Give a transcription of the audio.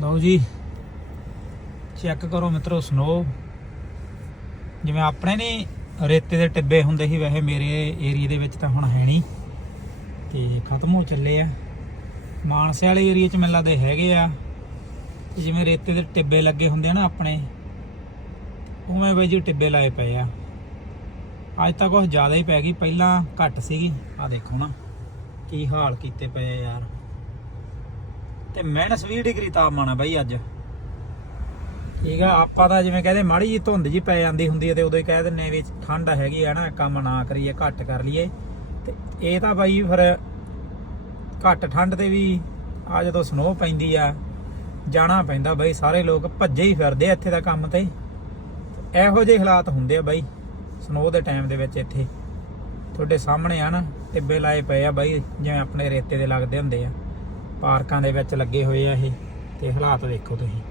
ਲਓ ਜੀ ਚੈੱਕ ਕਰੋ ਮਿੱਤਰੋ ਸਨੋ ਜਿਵੇਂ ਆਪਣੇ ਨੇ ਰੇਤੇ ਦੇ ਟਿੱਬੇ ਹੁੰਦੇ ਸੀ, ਵੈਸੇ ਮੇਰੇ ਏਰੀਆ ਦੇ ਵਿੱਚ ਤਾਂ ਹੁਣ ਹੈ ਨਹੀਂ ਤੇ ਖਤਮ ਹੋ ਚੱਲੇ ਆ। ਮਾਨਸੇ ਵਾਲੇ ਏਰੀਆ 'ਚ ਮੈਨੂੰ ਲੱਗਦਾ ਹੈਗੇ ਆ। ਜਿਵੇਂ ਰੇਤੇ ਦੇ ਟਿੱਬੇ ਲੱਗੇ ਹੁੰਦੇ ਆ ਨਾ ਆਪਣੇ, ਉਵੇਂ ਬਈ ਜੀ ਟਿੱਬੇ ਲਾਏ ਪਏ ਆ। ਅੱਜ ਤਾਂ ਕੁਝ ਜ਼ਿਆਦਾ ਹੀ ਪੈ ਗਈ, ਪਹਿਲਾਂ ਘੱਟ ਸੀਗੀ। ਆ ਦੇਖੋ ਨਾ, ਕੀ ਹਾਲ ਕੀਤੇ ਪਏ ਆ ਯਾਰ। ਤੇ ਮਾਈਨਸ 20 ਡਿਗਰੀ ਤਾਪਮਾਨ ਆ ਬਾਈ ਅੱਜ। ਠੀਕ ਆ, ਆਪਾਂ ਤਾਂ ਜਿਵੇਂ ਕਹਿੰਦੇ ਮਾੜੀ ਜੀ ਧੁੰਦ ਜੀ ਪੈ ਜਾਂਦੀ ਹੁੰਦੀ ਹੈ ਤੇ ਉਦੋਂ ਹੀ ਕਹਿ ਦਿੰਨੇ ਵੀ ਠੰਡ ਹੈਗੀ ਆ ਨਾ, ਕੰਮ ਨਾ ਕਰੀਏ, ਘੱਟ ਕਰ ਲਈਏ। ਤੇ ਇਹ ਤਾਂ ਬਾਈ ਫਿਰ ਘੱਟ ਠੰਡ ਤੇ ਵੀ ਆ ਜਦੋਂ ਸਨੋ ਪੈਂਦੀ ਆ, ਜਾਣਾ ਪੈਂਦਾ ਬਾਈ, ਸਾਰੇ ਲੋਕ ਭੱਜੇ ਹੀ ਫਿਰਦੇ ਆ ਇੱਥੇ ਦਾ ਕੰਮ ਤੇ। ਇਹੋ ਜਿਹੇ ਹਾਲਾਤ ਹੁੰਦੇ ਆ ਬਾਈ ਸਨੋ ਦੇ ਟਾਈਮ ਦੇ ਵਿੱਚ ਇੱਥੇ। ਤੁਹਾਡੇ ਸਾਹਮਣੇ ਆ ਨਾ, ਟਿੱਬੇ ਲਾਏ ਪਏ ਆ ਬਾਈ, ਜਿਵੇਂ ਆਪਣੇ ਰੇਤੇ ਦੇ ਲੱਗਦੇ ਹੁੰਦੇ ਆ। ਪਾਰਕਾਂ ਦੇ ਵਿੱਚ ਲੱਗੇ ਹੋਏ ਆ ਇਹ ਤੇ ਹਾਲਾਤ ਦੇਖੋ ਤੁਸੀਂ।